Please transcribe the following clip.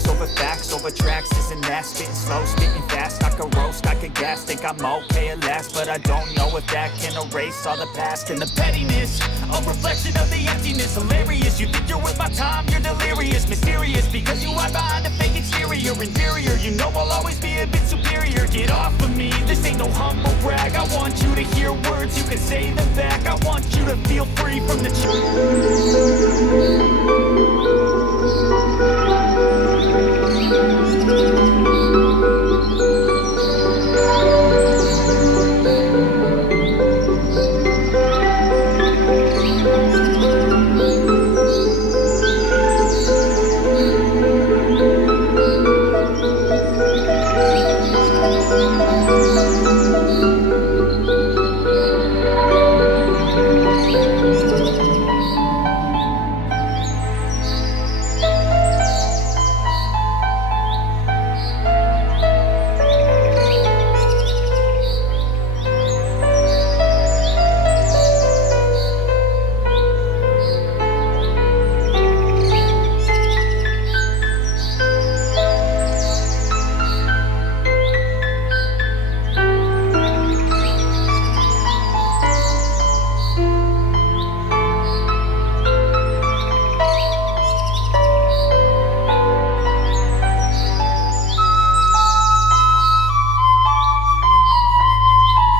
facts over tracks. Isn't that spitting slow, spitting fast? I could roast, I could gas, think I'm okay at last, but I don't know if that can erase all the past and the pettiness. A reflection of the emptiness, hilarious. You think you're worth my time, you're delirious, mysterious, because you hide behind a fake exterior. Inferior, you know I'll always be a bit superior. Get off of me, this ain't no humble brag. I want you to hear words, you can say them back. I want you to feel free from the truth.